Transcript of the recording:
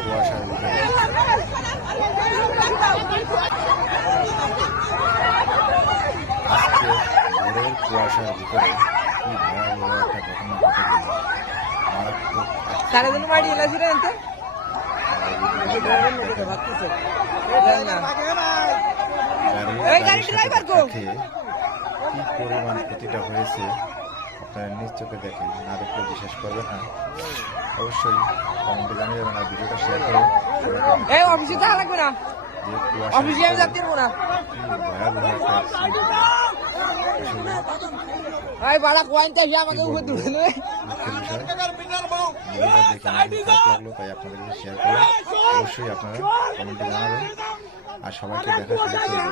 কুয়াশার ভিতরে আজকে ভোরের কুয়াশার ভিতরে কি ভয়াবহ একটা ঘটনা ঘটে গেল। মারাত্মক কি পরিমাণ ক্ষতিটা হয়েছে আপনারা নিজ চোখে দেখেন, না দেখলে বিশ্বাস করবেন না। অবশ্যই কমেন্টে জানিয়ে যাবেন আর ভিডিওটা শেয়ার করে লাগলো, তাই আপনাদেরকে শেয়ার করে অবশ্যই আপনারা কমেন্টে জানাবেন আর সবাইকে দেখার সুযোগ করে দিবেন।